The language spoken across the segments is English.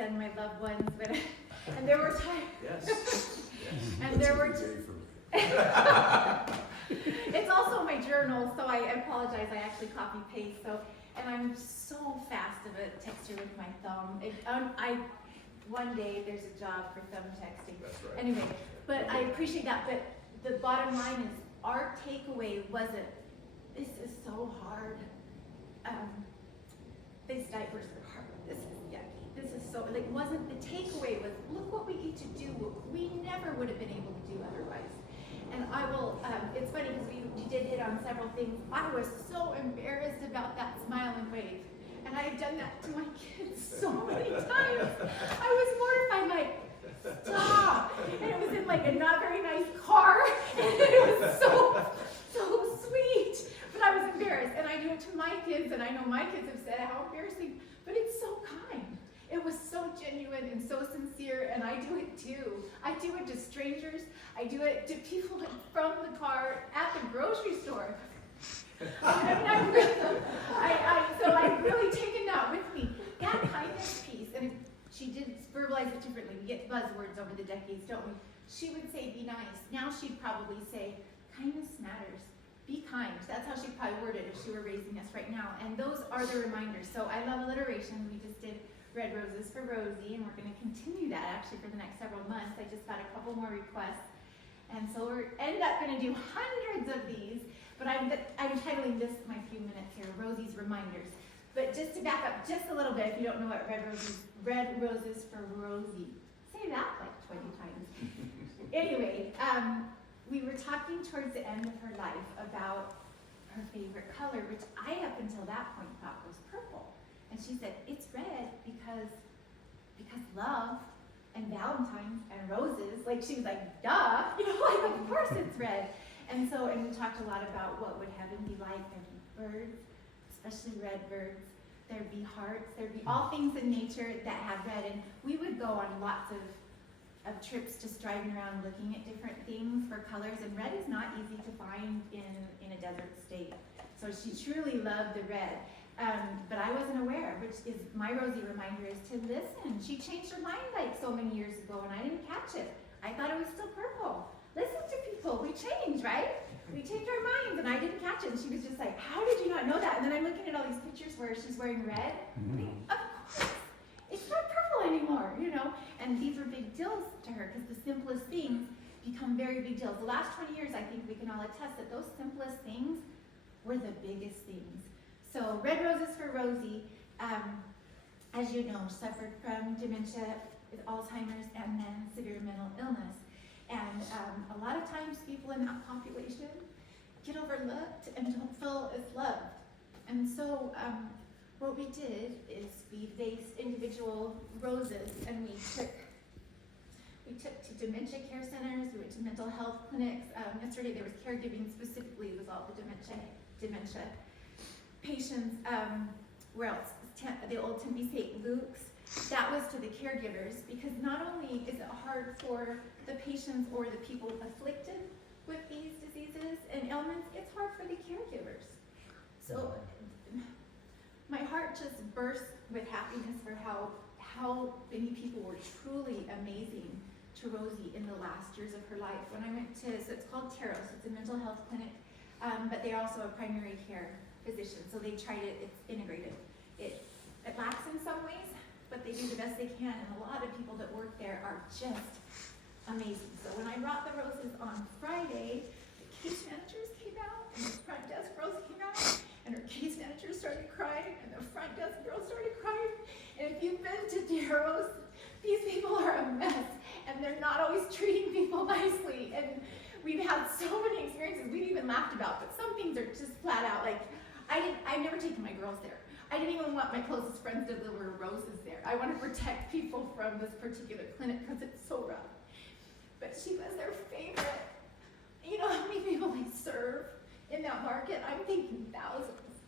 send my loved ones, but and there were times. Yes. And there were. For me. It's also my journal, so I apologize. I actually copy paste. So, and I'm so fast of a texter with my thumb. One day there's a job for thumb texting. That's right. Anyway, but I appreciate that. But the bottom line is, our takeaway wasn't, this is so hard. These diapers are hard. This is yucky. This is so, like, wasn't the takeaway was, look what we get to do. What we never would have been able to do otherwise. And I will, it's funny because we did hit on several things. I was so embarrassed about that smile and wave. And I have done that to my kids so many times. I was mortified, like, stop. And it was in like a not very nice car. And it was so sweet. But I was embarrassed. And I do it to my kids, and I know my kids have said how embarrassing, but it's so kind. It was so genuine and so sincere, and I do it too. I do it to strangers. I do it to people from the car at the grocery store. So I've really taken that with me. That kindness piece, and she did verbalize it differently. We get buzzwords over the decades, don't we? She would say, be nice. Now she'd probably say, kindness matters. Be kind. That's how she'd probably word it if she were raising us right now. And those are the reminders. So I love alliteration. We just did Red Roses for Rosie, and we're going to continue that actually for the next several months. I just got a couple more requests. And so we're ended up going to do hundreds of these, but I'm titling this my few minutes here, Rosie's Reminders. But just to back up just a little bit, if you don't know what Red Roses for Rosie. Say that like 20 times. Anyway, we were talking towards the end of her life about her favorite color, which I up until that point thought was purple. And she said, it's red because love and Valentine's and roses. Like, she was like, duh, like, of course it's red. And we talked a lot about what would heaven be like. There'd be birds, especially red birds. There'd be hearts. There'd be all things in nature that had red. And we would go on lots of trips just driving around looking at different things for colors. And red is not easy to find in a desert state. So she truly loved the red. But I wasn't aware, which is my Rosie reminder, is to listen. She changed her mind like so many years ago, and I didn't catch it. I thought it was still purple. Listen to people. We change, right? We change our minds, and I didn't catch it. And she was just like, how did you not know that? And then I'm looking at all these pictures where she's wearing red. Of course. It's not purple anymore, And these were big deals to her, because the simplest things become very big deals. The last 20 years, I think we can all attest that those simplest things were the biggest things. So Red Roses for Rosie, as you know, suffered from dementia with Alzheimer's and then severe mental illness. And a lot of times people in that population get overlooked and don't feel as loved. And so what we did is we based individual roses, and we took to dementia care centers, we went to mental health clinics. Yesterday there was caregiving specifically with all the dementia patients. Where else? The old Tempe St. Luke's. That was to the caregivers, because not only is it hard for the patients or the people afflicted with these diseases and ailments, it's hard for the caregivers. So my heart just burst with happiness for how many people were truly amazing to Rosie in the last years of her life. When I went so it's called Taros, it's a mental health clinic, but they're also a primary care physician, so they tried it, it's integrated. It lacks in some ways, but they do the best they can, and a lot of people that work there are just amazing. So when I brought the roses on Friday, the case managers came out, and the front desk girls came out, and her case manager started crying, and the front desk girls started crying. And if you've been to Taros, these people are a mess, and they're not always treating people nicely. And we've had so many experiences we've even laughed about, but some things are just flat out like, I've never taken my girls there. I didn't even want my closest friends to deliver roses there. I want to protect people from this particular clinic because it's so rough. But she was their favorite. You know how many people they serve in that market? I'm thinking thousands.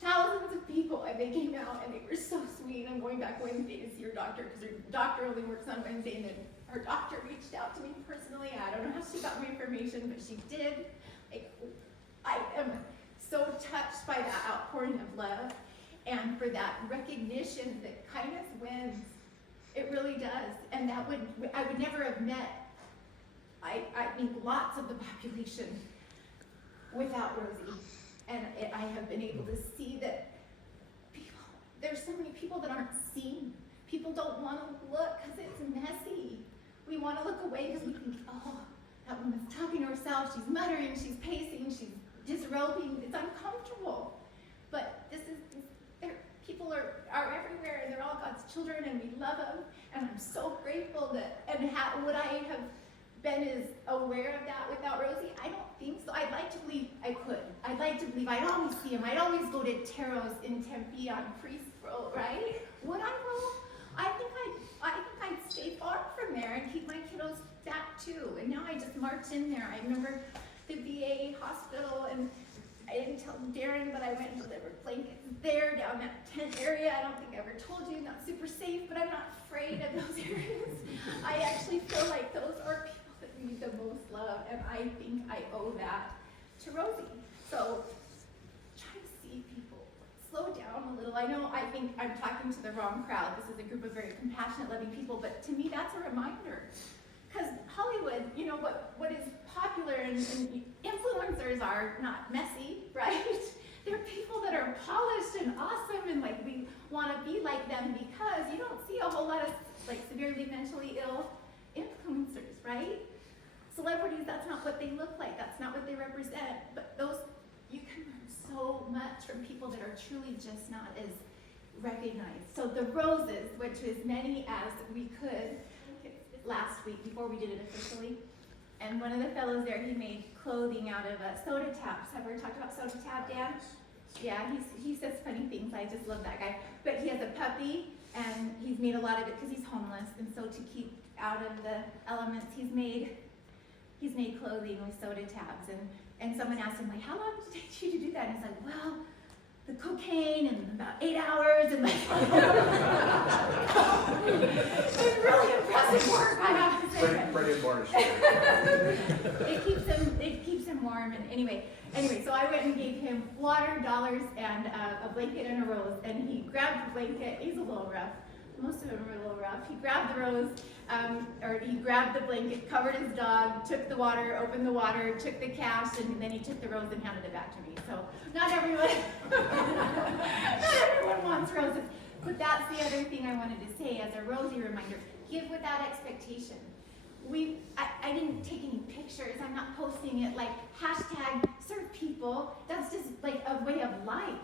Thousands of people, and they came out and they were so sweet. I'm going back Wednesday to see her doctor, because her doctor only works on Wednesday, and then her doctor reached out to me personally. I don't know how she got my information, but she did. I am so touched by that outpouring of love, and for that recognition that kindness wins. and I would never have met, I think, lots of the population without Rosie. And I have been able to see that there's so many people that aren't seen. People don't want to look because it's messy. We want to look away because we think, oh, that woman's talking to herself, she's muttering, she's pacing, she's disrobing, it's uncomfortable. But people are everywhere, and they're all God's children, and we love them. And I'm so grateful that, would I have been as aware of that without Rosie? I don't think so. I'd like to believe I could. I'd like to believe I'd always see him. I'd always go to Teros in Tempe on Priest Road, right? Would I go? I think I'd stay far from there and keep my kiddos back too. And now I just march in there. I remember the VA hospital, and I didn't tell Darren, but I went and delivered blankets there down that tent area. I don't think I ever told you, not super safe, but I'm not afraid of those areas. I actually feel like those are people that need the most love, and I think I owe that to Rosie. So try to see people. Slow down a little. I think I'm talking to the wrong crowd. This is a group of very compassionate, loving people, but to me that's a reminder. Because Hollywood, what is popular and influencers are not messy, right? They're people that are polished and awesome, and like we want to be like them, because you don't see a whole lot of like severely mentally ill influencers, right? Celebrities, that's not what they look like, that's not what they represent, but you can learn so much from people that are truly just not as recognized. So the roses, which as many as we could last week before we did it officially, and one of the fellows there, he made clothing out of soda taps. Have we ever talked about soda tap, Dan? Yeah, he says funny things. I just love that guy. But he has a puppy, and he's made a lot of it because he's homeless, and so to keep out of the elements, he's made clothing with soda tabs. And someone asked him, like, how long did it take you to do that? And he's like, well, the cocaine and about 8 hours, and like, it's really impressive work, I have to say. Pretty admonished. It keeps him warm, and anyway, so I went and gave him water, dollars, and a blanket and a rose, and he grabbed the blanket. He's a little rough. Most of them are a little rough. He grabbed the rose, or he grabbed the blanket, covered his dog, took the water, opened the water, took the cash, and then he took the rose and handed it back to me. So not everyone wants roses. But that's the other thing I wanted to say as a Rosie reminder. Give without expectation. I didn't take any pictures. I'm not posting it like hashtag serve people. That's just like a way of life.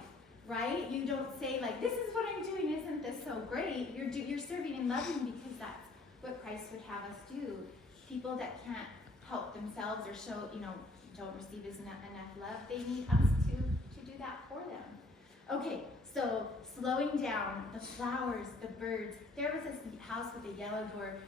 Right? You don't say like, this is what I'm doing, isn't this so great? You're serving and loving because that's what Christ would have us do. People that can't help themselves or show, don't receive enough love, they need us to do that for them. Okay, so slowing down, the flowers, the birds. There was this house with a yellow door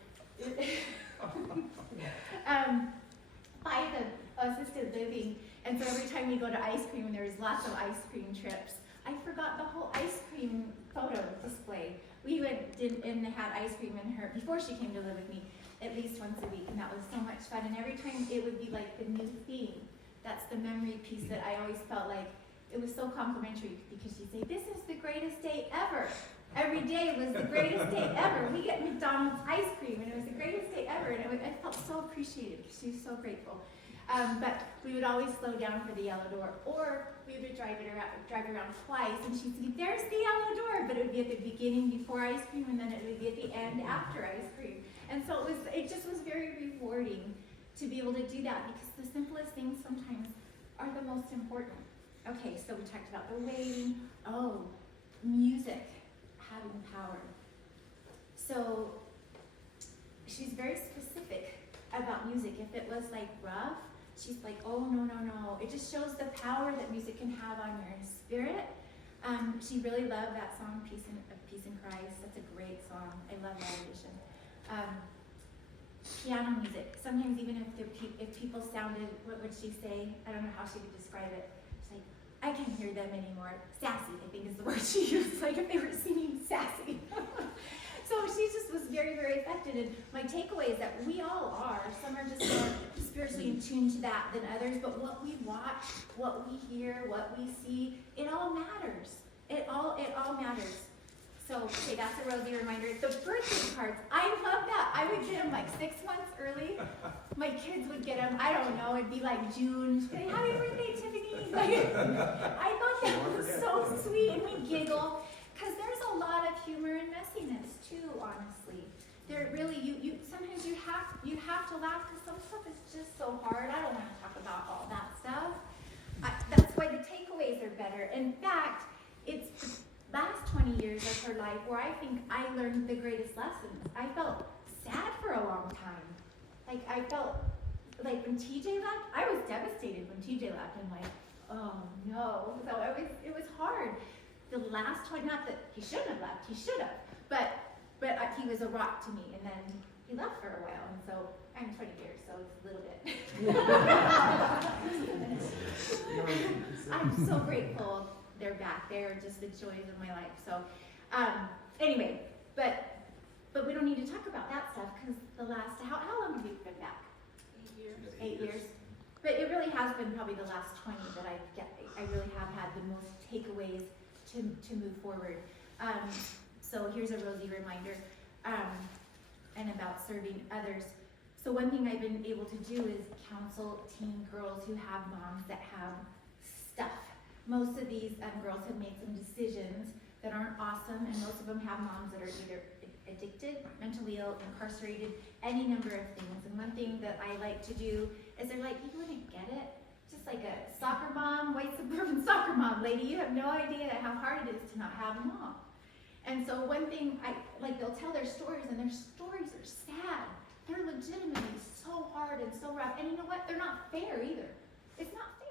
by the assisted living, and so every time we go to ice cream, there was lots of ice cream trips. I forgot the whole ice cream photo display. We went and had ice cream in her, before she came to live with me, at least once a week, and that was so much fun. And every time it would be like the new theme. That's the memory piece that I always felt like it was so complimentary, because she'd say, this is the greatest day ever. Every day was the greatest day ever. We get McDonald's ice cream, and it was the greatest day ever. And I felt so appreciated, because she was so grateful. But we would always slow down for the yellow door, or we would drive around twice, and she'd say, there's the yellow door, but it would be at the beginning before ice cream, and then it would be at the end after ice cream. And so it just was very rewarding to be able to do that, because the simplest things sometimes are the most important. Okay, so we talked about the waiting. Oh, music having power. So she's very specific about music. If it was like rough, she's like, oh, no. It just shows the power that music can have on your spirit. She really loved that song, Peace in Christ. That's a great song. I love that edition. Piano music. Sometimes even if people sounded, what would she say? I don't know how she would describe it. She's like, I can't hear them anymore. Sassy, I think is the word she used. Like if they were singing sassy. So she just was very, very affected. And my takeaway is that we all are. Some are just more spiritually in tune to that than others. But what we watch, what we hear, what we see, it all matters. It all matters. So, okay, that's a Rosie reminder. The birthday cards, I love that. I I would get them like 6 months early. My kids would get them, I don't know, it'd be like June. She'd say, happy birthday, Tiffany. Like, I thought that was so sweet, and we'd giggle. Because there's a lot of humor and messiness too, honestly. There really, sometimes you have to laugh because some stuff is just so hard. I don't want to talk about all that stuff. That's why the takeaways are better. In fact, it's the last 20 years of her life where I think I learned the greatest lessons. I felt sad for a long time. Like, I felt like when TJ left, I was devastated when TJ left. I'm like, oh no. So it was hard. The last 20, not that he shouldn't have left, he should have, but he was a rock to me, and then he left for a while, and so I'm 20 years, so it's a little bit. I'm so grateful they're back. They're just the joys of my life. So anyway, but we don't need to talk about that stuff because the last, how long have you been back? 8 years. 8 years. But it really has been probably the last 20 that I really have had the most takeaways to move forward. So here's a Rozi reminder, and about serving others. So one thing I've been able to do is counsel teen girls who have moms that have stuff. Most of these girls have made some decisions that aren't awesome, and most of them have moms that are either addicted, mentally ill, incarcerated, any number of things. And one thing that I like to do is they're like, you wouldn't get it. Just like a soccer mom, white suburban soccer mom lady, you have no idea how hard it is to not have a mom. And so one thing, they'll tell their stories, and their stories are sad. They're legitimately so hard and so rough. And you know what? They're not fair either. It's not fair.